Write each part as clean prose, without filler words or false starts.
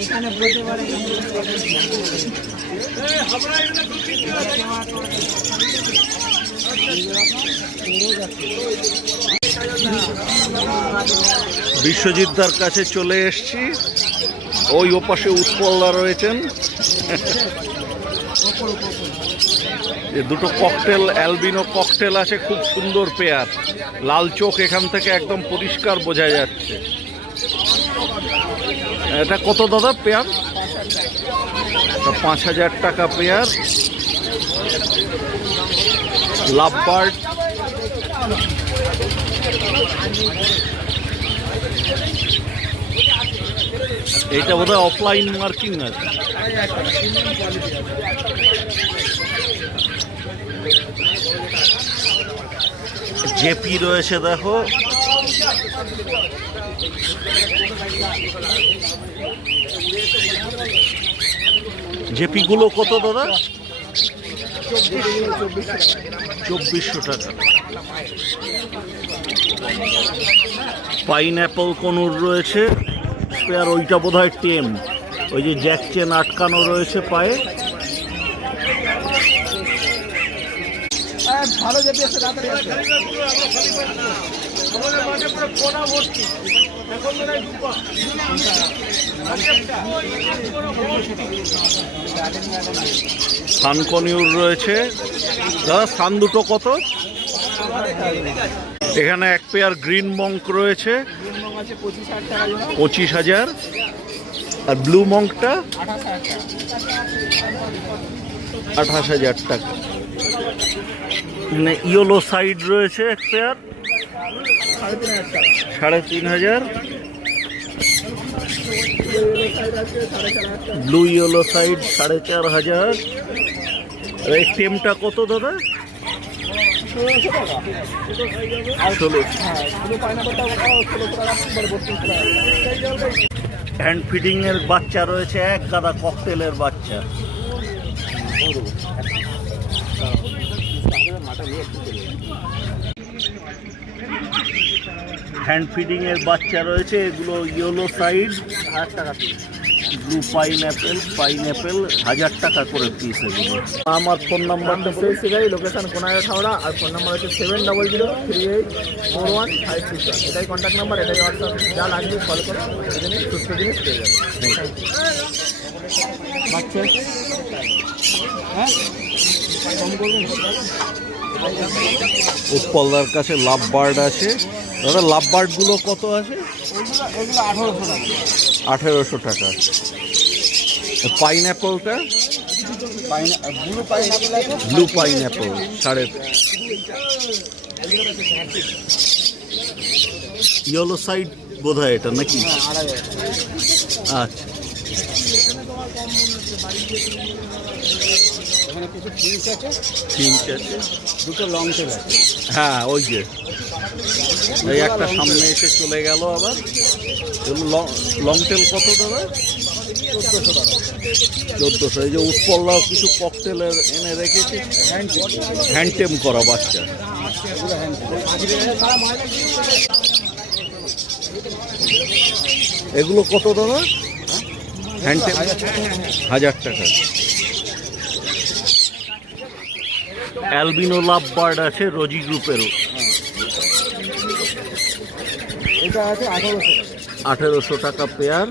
এখানে বলতে পারে বিশ্বজিৎদার কাছে চলে এসেছি। ওই ওপাশে উৎপলদা রয়েছেন। দুটো ককটেল, অ্যালবিনো ককটেল আছে, খুব সুন্দর পেয়ার। লাল চোখ এখান থেকে একদম পরিষ্কার বোঝা যাচ্ছে। এটা কত দাদা পেয়ার? 5,000 টাকা পেয়ার। লাভবার্ড এইটা বোধহয় অফলাইন মার্কিং আছে। জেপি রয়েছে দেখো। জেপি গুলো কত দাদা? 2400 টাকা। পাইনঅ্যাপল কনুর রয়েছে পেয়ার, ওইটা বোধহয় টেম। ওই যে জ্যাক চেন আটকানো রয়েছে পায়ে। ভালো যেতে আছে তাড়াতাড়ি আছে। সানকনিউর রয়েছে দাদা। সান দুটো কত? এখানে এক পেয়ার গ্রিন মঙ্ক রয়েছে 25,000। আর ব্লু মঙ্কটা 28,000 টাকা। ইয়েলো সাইড রয়েছে এক পেয়ার 3,500। Blue yellow side 4,500। আর এই টেমটা কত দাদা? 16। হ্যান্ড ফিডিং এর বাচ্চা রয়েছে এক গাদা, ককটেলের বাচ্চা। হ্যান্ড ফিডিং এর বাচ্চা রয়েছে, এগুলো ইয়েলো সাইড 1000 টাকা পিস। ব্লু পাইনঅ্যাপেল 1000 টাকা করে পিস এগুলো। আমার ফোন নাম্বারটা সিগাই, লোকেশন কোনায় হাওড়া, আর ফোন নাম্বার হচ্ছে 7003841561। এটাই কন্ট্যাক্ট নাম্বার, এটাই হোয়াটসঅ্যাপ। যা লাগবে কল করো, সুস্থ জিনিস পেয়ে যাবে। বাচ্চা হ্যাঁ কম করবেন। উৎপলদার কাছে লাভ বার্ড আছে দাদা। লাভ বার্ড গুলো কত আছে? এগুলো 1800 টাকা। পাইনঅ্যাপলটা? Blue pineapple 3.5। ইয়েলো সাইড বোধহয় এটা নাকি? আচ্ছা। ফিঞ্চ আছে, দুটো লং টেল আছে। হ্যাঁ ওই যে এই একটা সামনে এসে চলে গেল আবার। লং টেল কত দাদা? 1400 টাকা। 1400। এই যে উৎপলরাও কিছু ককটেলের এনে রেখেছে, হ্যান্ডটেম করা বাচ্চা। এগুলো কত দাদা? হ্যান্ডটেম 1000 টাকা। অ্যালবিনো লাভ বার্ড আছে রোজি গ্রুপেরও। এটা আছে 1800 টাকা পেয়ার।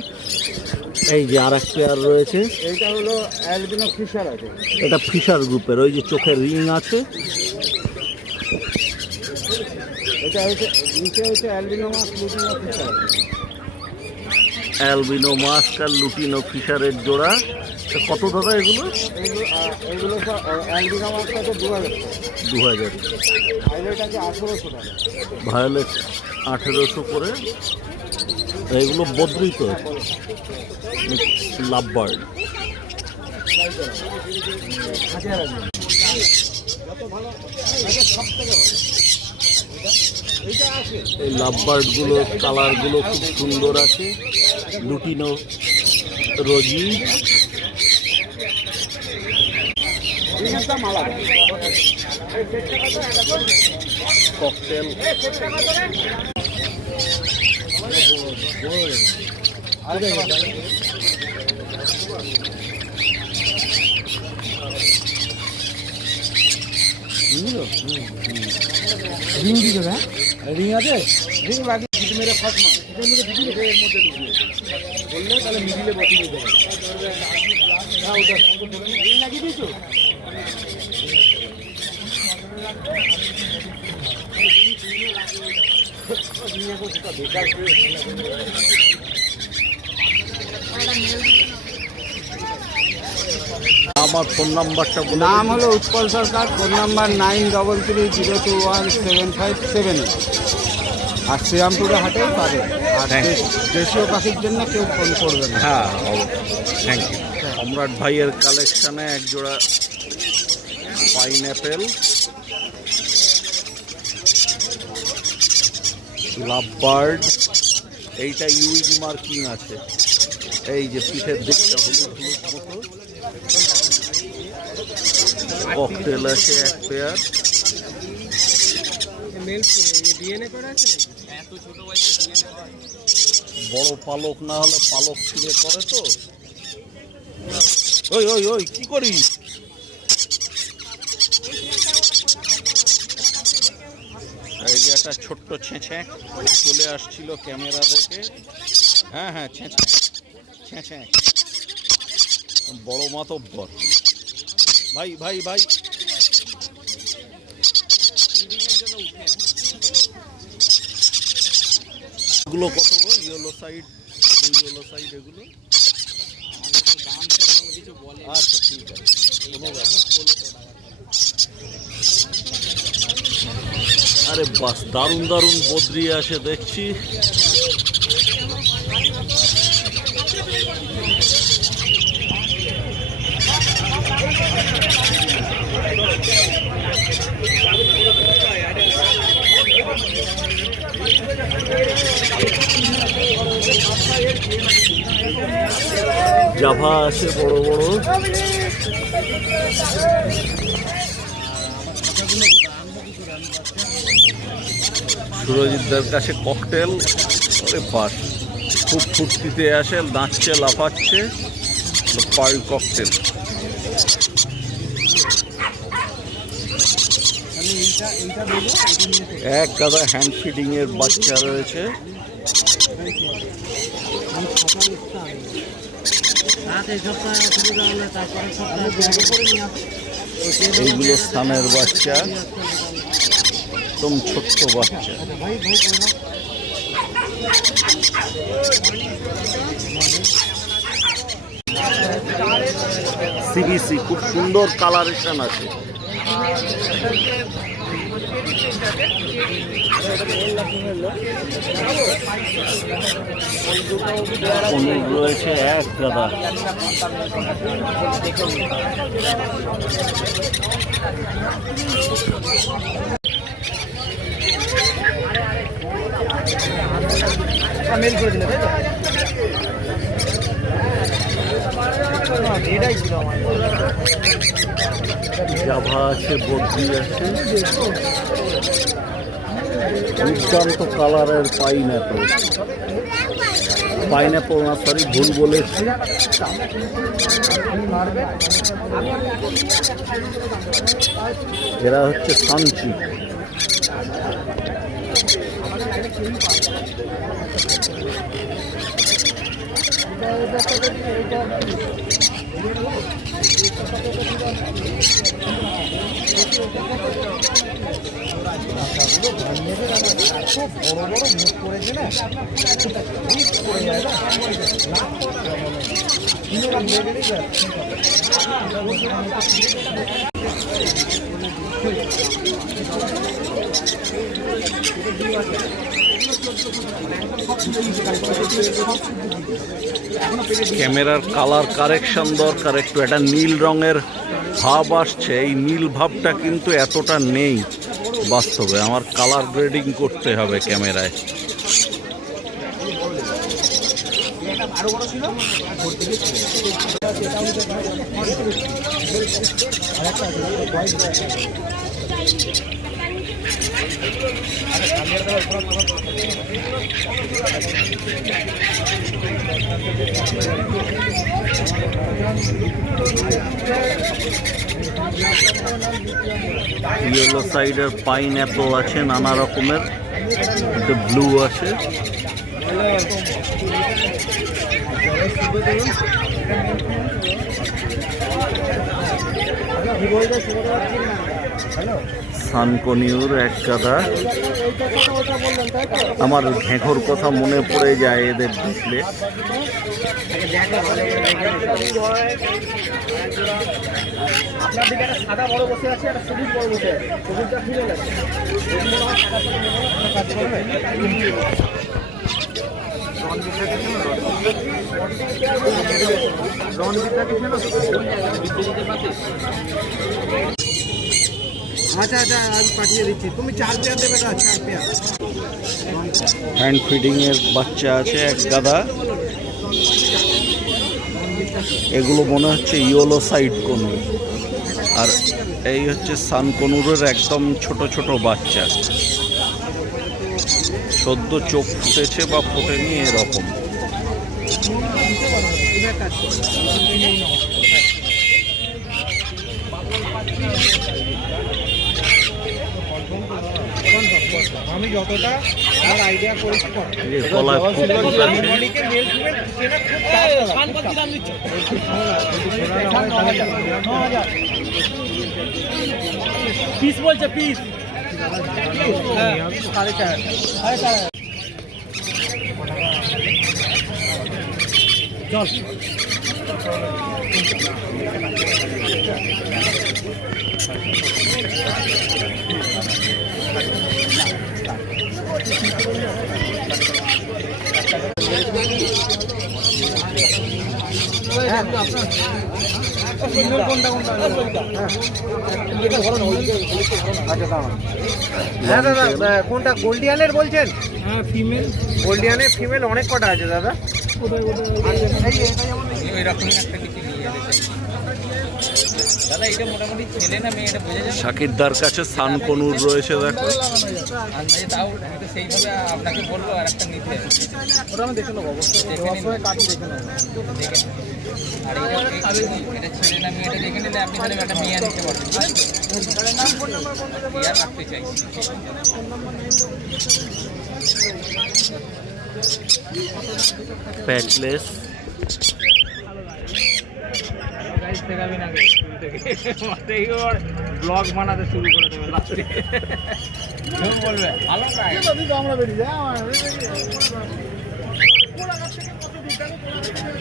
এই যে আর এক পেয়ার রয়েছে, এইটা হলো অ্যালবিনো ফিশার আছে। এটা ফিশার গ্রুপের, ওই যে চোখের রিং আছে। এটা হচ্ছে নিচে হচ্ছে albino mask lutino fischer. Albino mask আর লুটিনো ফিশারের জোড়া। কত দাদা এগুলো? এগুলো অ্যালবিনো মাস্ক আছে 2000 টাকা। 2000। ভায়োলেট আছে 1800 টাকা। ভায়োলেট 1800 করে। এগুলো বদ্রিত লাভ বার্ড। যত ভালো সব থেকে ভালো। এই লাভবার্ডগুলো কালারগুলো খুব সুন্দর আছে। লুটিনো রোজি, ককটেল, রিং দিতে হবে। রিং আছে, রিং লাগে মেরে ফাঁস মার এর মধ্যে ঢুকিয়ে এর মধ্যে ঢুকিয়ে বললে তাহলে মিডিলে বসিয়ে দেবে। হ্যাঁ ওটা রিং লাগিয়ে দিয়েছো। আমার ফোন নাম্বারটা বলে নাম হলো উৎপল সরকার, ফোন নাম্বার 9332021757। আর শ্রীরামপুরে হাটেই পাবে। আর দেশীয় পাখির জন্য কেউ ফোন করবে না। হ্যাঁ, থ্যাংক ইউ। সম্রাট ভাইয়ের কালেকশানে এক জোড়া পাইনঅ্যাপেল, লাভবার্ড, এইটা ইউইড মার্কিং আছে, এই যে পিঠের দিকটা হলুদ হলুদ মতো। ককটেল আছে এক পেয়ার। বড় পালক না হলে পালক ছিঁড়ে করে তো। ওই ওই ওই কি করিস? এই যে একটা ছোট্ট ছেঁচে চলে আসছিল ক্যামেরা দেখে। হ্যাঁ হ্যাঁ, ছেঁচে ছেঁচে বড় মাতব্বর। ভাই ভাই ভাই, এগুলো কত গো? ইয়েলো সাইড, ইয়েলো সাইড এগুলো? আচ্ছা ঠিক আছে, কোনো ব্যাপার। আরে বাস, দারুণ দারুণ বদ্রি আসে দেখছি। জাভা আছে বড় বড়। সুরজিৎদের কাছে ককটেল, আরে বাস, খুব ফুর্তিতে আসে, নাচছে লাফাচ্ছে। Pearl cocktail. এক গাদা হ্যান্ড ফিডিং এর বাচ্চা রয়েছে। এইগুলো স্থানের বাচ্চা, একদম ছোট্ট বাচ্চা। সিবিসি খুব সুন্দর কালারেশন আছে। পনির রয়েছে এক গাদা। মেল করে দিলে তাই তো? এটাই ছিল আমার। জাভা আছে, বদ্রি আছে, দুর্দান্ত কালারের পাইনঅ্যাপেল। পাইনঅ্যাপেল না, সরি ভুল বলেছি। এরা হচ্ছে সানচি। খুব বড় বড় মুখ করেছে না, ক্যামেরার কালার কারেকশন দরকার একটু। একটা নীল রঙের ভাব আসছে, এই নীল ভাবটা কিন্তু এতটা নেই। বাস্তবে আমার কালার গ্রেডিং করতে হবে ক্যামেরায়। ইয়েলো সাইডের পাইন অ্যাপল আছে নানা রকমের, ব্লু আছে। সানকনিউর এক গাদা। আমার ঘেঁঘোর কথা মনে পড়ে যায় এদের দেখলে। সাদা বড় বসে আছে, একটা সবুজ বড় বসে আছে, সবুজটা ফিরে গেছে। আচ্ছা আচ্ছা, আমি পাঠিয়ে দিচ্ছি, তুমি 4 পেয়ার দেবে না? 4 পেয়ার হ্যান্ড ফিডিং এর বাচ্চা আছে এক গাদা। এগুলো মনে হচ্ছে ইয়েলো সাইড কনুর, আর এই হচ্ছে সানকনুরের একদম ছোট ছোট বাচ্চা, সদ্য চোখ ফুটেছে বা ফোটেনি এরকম। আমি যতটা আমার আইডিয়া করেছি পিস বলছে, পিস 4.5 চল। কোনটা গোল্ডিয়ানের বলছেন? হ্যাঁ ফিমেল, গোল্ডিয়ানের ফিমেল অনেক কটা আছে দাদা? দাদা এটা মোটামুটি ছেলে না মেয়ে এটা বোঝা যায়। শাকিরদার কাছে সানকনুর রয়েছে দেখো। আন্দাজে তাও আমি তো সেইভাবে আপনাকে বলবো আর একটা নিতে। ওটা আমি দেখে নেবো, অবশ্যই কাটি দেখে নেবো। আর এটা ছেলে না মেয়ে এটা দেখে নিলে আপনি তাহলে একটা মেয়ে নিতে পারবেন। বিয়ার রাখতে চাইছি। প্যাটলেস ব্লগ বানাতে শুরু করে দেবে লাস্টে বলবে ভালো আমরা বেরিয়ে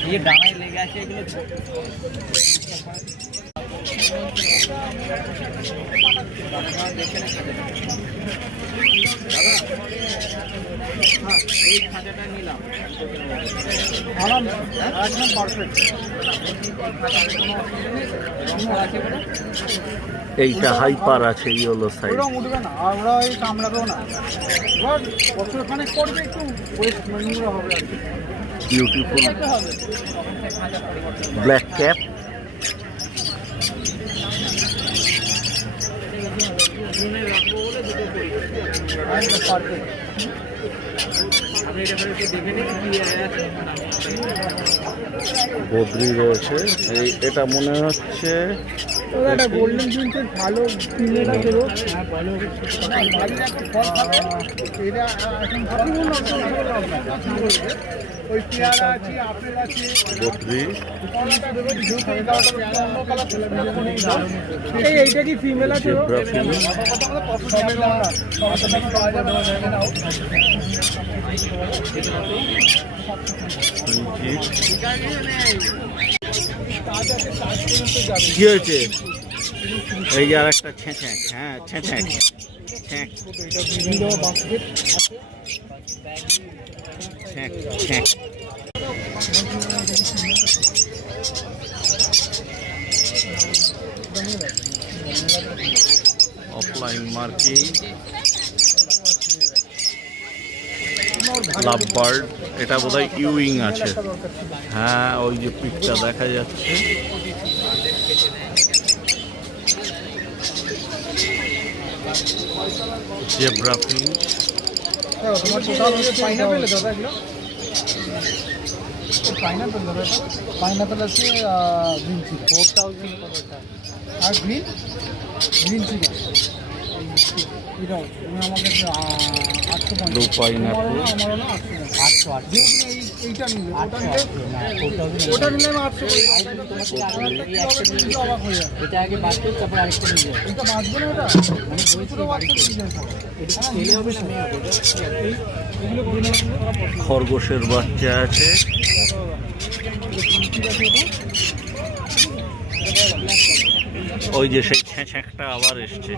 যাই ডানায় লেগে আছে এগুলো। এই খাঁচাটা নিলাম একদম পারফেক্ট। এইটা হাইপার আছে ইয়েলো সাইড। ওরা উঠবে না আর ওরা এই কামড়াবেও না, বছরখানে করবে একটু ওয়েস্ট নোংরা হবে আর কি। Beautiful black cap. বদ্রি রয়েছে, এই এটা মনে হচ্ছে একটা গোল্ডেন প্রিন্টের ভালো ফিমেল আছে। ভালো ওই পেয়ারা আছে, আপেল আছে, বদ্রি। এইটা কি ফিমেল আছে? কি হয়েছে? এই যে আর একটা ছেঁচেক, হ্যাঁ ছেঁচেক ছ্যাঁক ছ্যাঁক ছ্যাঁক। Offline fine marking, love bird. এটা বোধহয় ইউইং আছে। হ্যাঁ, ওই যে পিকটা দেখা যাচ্ছে। জেব্রা ফিঞ্চ, পাইনাপেল দাদা, এগুলো পাইনাপেল দাদা, পাইনাপেল আছে গ্রিন চিলি 4000 আর গ্রিন চিলি এটা আমাকে 850 ব্লু পাইনাপল, আমার হলো 800 এইটা নিলে ওটা নিলে আমি 800 অবাক হয়ে যাবে। এটা আগে বাঁচতে, তারপর আরেকটা নিয়ে যাবে। এটা বাঁচবে না, ওটা মানে পুরো বাচ্চা নিয়ে যাবে। এটা ছেলে হবে না মেয়ে হবে? এগুলো করে নেওয়া খরগোশের বাচ্চা আছে। ওই যে সেই ছ্যাঁছ্যাঁকটা আবার এসছে।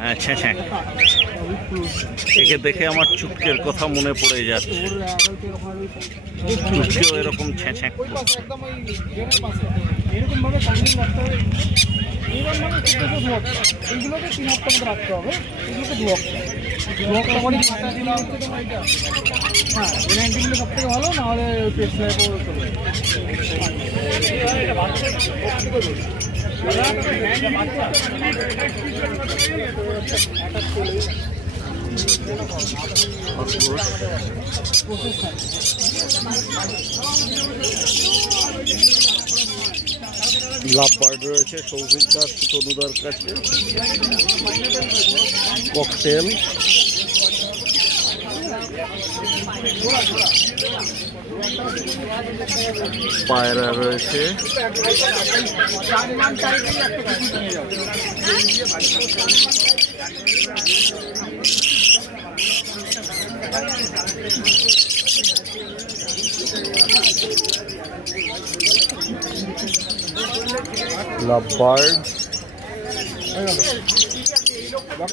হ্যাঁ, ছ্যাঁছ্যাঁক। একে দেখে আমার চুটকের কথা মনে পড়ে যাচ্ছে। চুটকেও এরকম ছ্যাঁছ্যাঁক। ওই পাশে একদম ওই ড্রেনের পাশে এরকম ভাবে টাইমিং রাখতে হবে। এইবার মানে 1400 ধোয়া, এইগুলোকে 3 হপ্তাহ মতো রাখতে হবে। এগুলোকে ধোয়া তখনই মাথা দিলে হচ্ছে তোমার এটা। হ্যাঁ, গ্যারান্টিগুলো সব থেকে ভালো, না হলে পেট স্ল্যাপও চলবে। লাভ বার্ড রয়েছে সৌভিকদার, তনুদার কাছে। ককটেল, পায়রা রয়েছে। লাভ বার্ড,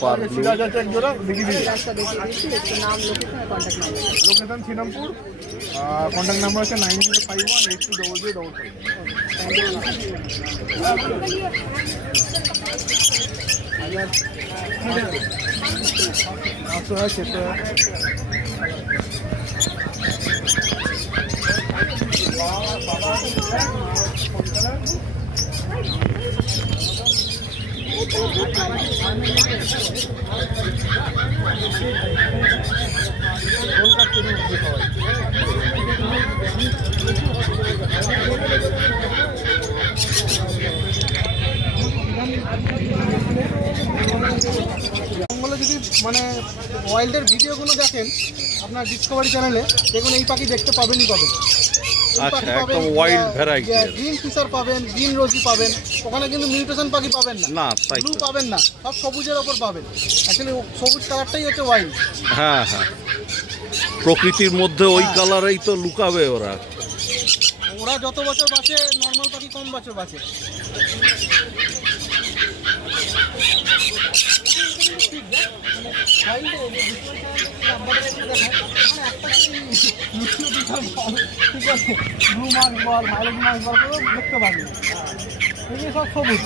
পারব্লু, লোকেশন শ্রীরামপুর, কন্ট্যাক্ট নাম্বার হচ্ছে 90818200. জঙ্গলে যদি মানে ওয়াইল্ডের ভিডিওগুলো দেখেন আপনার ডিসকভারি চ্যানেলে, দেখুন এই পাখি দেখতে পাবেনই পাবেন। আচ্ছা, একদম ওয়াইল্ড ভ্যারাইটি। গ্রিন ফিশার পাবেন, গ্রিন রোজি পাবেন, ওখানে কিন্তু মিউটেশন পাখি পাবেন না, না তাই ব্লু তো। পাবেন না, সব সবুজের ওপর পাবেন। অ্যাকচুয়ালি সবুজ কালারটাই হচ্ছে ওয়াইল্ড। হ্যাঁ হ্যাঁ, প্রকৃতির মধ্যে ওই কালারেই তো লুকাবে ওরা। ওরা যত বছর বাঁচে নর্মাল পাখি কম বছর বাঁচে। ঠিক আছে, ব্লু মাছ বল, ভায়োলেট মাছ বল, পুরো দেখতে পাবি, এগুলো সব সবুজ।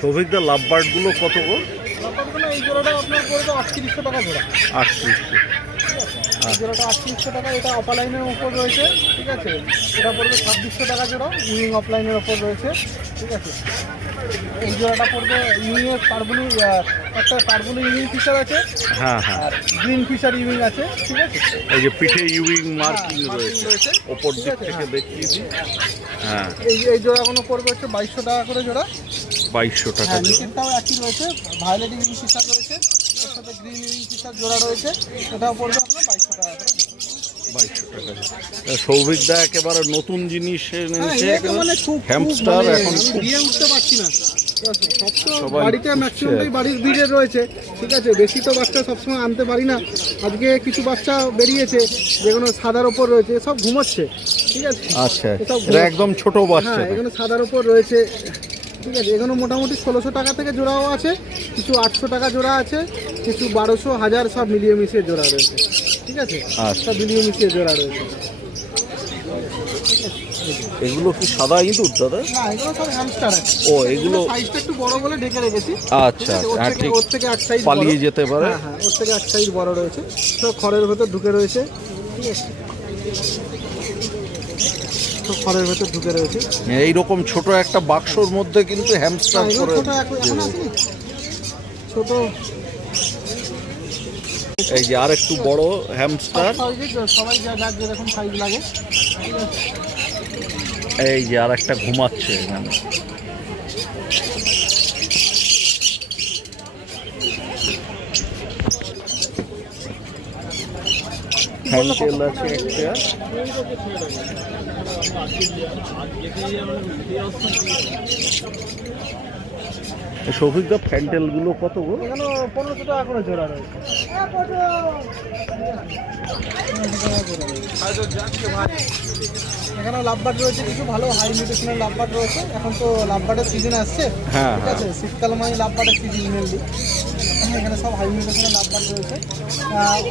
সৌভিকদার লাভ বার্ড গুলো কত গো? ব্যাপারগুলো এই জোড়াটা আপনার পড়বে 3800 টাকা জোড়া। 3800। এই জোড়াটা 3800 টাকা, এটা অফলাইনের উপর রয়েছে। ঠিক আছে, এটা পড়বে 2600 টাকা জোড়া, ইউইং অফলাইনের ওপর রয়েছে। ঠিক আছে, এই জোড়াটা পড়বে ইউইংয়ের পারবুলু, একটা পারবুলু ইউইং ফিশার আছে, হ্যাঁ হ্যাঁ, আর গ্রিন ফিশার ইউইং আছে। ঠিক আছে, এই যে পিঠে ইউইং মার্কিং হ্যাঁ, রয়েছে, রয়েছে। ওপর ঠিক দিক আছে, থেকে হ্যাঁ। দেখিয়ে দিই। হ্যাঁ, এই জোড়াগুলো পড়বে হচ্ছে 2200 টাকা করে জোড়া। 2200 টাকা হ্যাঁ, জোড়া। নিচেরটাও একই রয়েছে, ভায়োলেট ইউইং ফিশার রয়েছে, এর সাথে গ্রিন ইউইং ফিশার জোড়া রয়েছে, এটাও পড়বে আপনার 2200 টাকা করে জোড়া। 2200 টাকা। সৌভিকদা একেবারে নতুন জিনিস এনেছে, এটা মানে খুব হ্যামস্টার। মানে এখন আমি খুব দিয়ে উঠতে পারছি না। সব তো সবাই বাড়িতে খুঁজছে। ম্যাক্সিমামটাই বাড়ির ব্রিডের রয়েছে। ঠিক আছে, বেশি তো বাচ্চা সবসময় আনতে পারি না। আজকে কিছু বাচ্চা বেরিয়েছে যেগুলো সাদার ওপর রয়েছে, সব ঘুমোচ্ছে। ঠিক আছে, আচ্ছা, এসব এটা একদম ছোট বাচ্চা। হ্যাঁ, এখানে সাদার ওপর রয়েছে। ঠিক আছে, এখানে মোটামুটি 1600 টাকা থেকে জোড়াও আছে, কিছু 800 টাকা জোড়া আছে, কিছু 1200, 1000 সব মিলিয়ে মিশিয়ে জোড়া রয়েছে, ঠিক আছে? আচ্ছা। সব মিলিয়ে মিশিয়ে জোড়া রয়েছে। এগুলো কি সাদা ইঁদুর দাদা? না, এগুলো সব হ্যামস্টার আছে। ও, এগুলো সাইজটা একটু বড় বলে ঢেকে রেখেছি। আচ্ছা, ওর হ্যাঁ থেকে- ঠিক, ওর থেকে এক সাইজ পালিয়ে যেতে পারে। হ্যাঁ হ্যাঁ, ওর থেকে এক সাইজ বড় রয়েছে। তো খড়ের ভেতর ঢুকে রয়েছে, ঠিক আছে? তো খড়ের ভেতর ঢুকে রয়েছে। এইরকম ছোট একটা বাক্সর মধ্যে কিন্তু হ্যামস্টার হ্যাঁ, এগুলো করে ছোট এখন আসেনি? ছোট এই যে আর একটু বড় হ্যামস্টার, সবাই যার যেরকম সাইজ লাগে। এই যে আর একটা ঘুমাচ্ছে এখানে। হ্যান্ডেল আছে একটা। শফিকদা ফ্যান্টেলগুলো কত গো? এখানে 1500 টাকা করে জোড়া রয়েছে। এখানে লাভবার্ড রয়েছে, কিছু ভালো হাই মিউটেশনের লাভবার্ড রয়েছে। এখন তো লাভবার্ডের সিজন আসছে, হ্যাঁ, ঠিক আছে? শীতকাল মানে লাভবার্ডের সিজন মেনলি। এখানে সব হাই মিউটেশনের লাভবার্ড রয়েছে।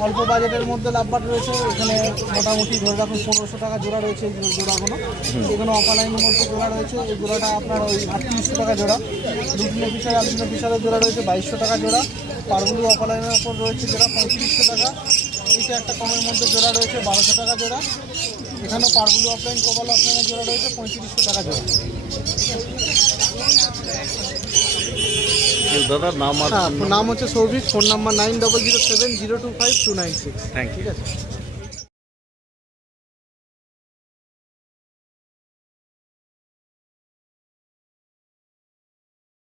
অল্প বাজেটের মধ্যে লাভবার্ড রয়েছে এখানে, মোটামুটি ধরে রাখুন 1500 টাকা জোড়া রয়েছে এই জোড়াগুলো। এখানে অপালাইনের মধ্যে জোড়া রয়েছে, এই জোড়াটা আপনার ওই 3800 টাকা জোড়া। লুটিনো ফিশার, আলবিনো ফিশারের জোড়া রয়েছে 2200 টাকা জোড়া। পারগুলো অপালাইনের ওপর রয়েছে জোড়া 3500 টাকা। এইটা একটা কমের মধ্যে জোড়া রয়েছে 1200 টাকা জোড়া। এখানেও পারগুলো অফলাইন, কোবাল অফলাইনের জোড়া রয়েছে 3500 টাকা জোড়া। দাদার নাম আর নাম হচ্ছে Souvik, phone number 9007025296। Thank you. ঠিক আছে।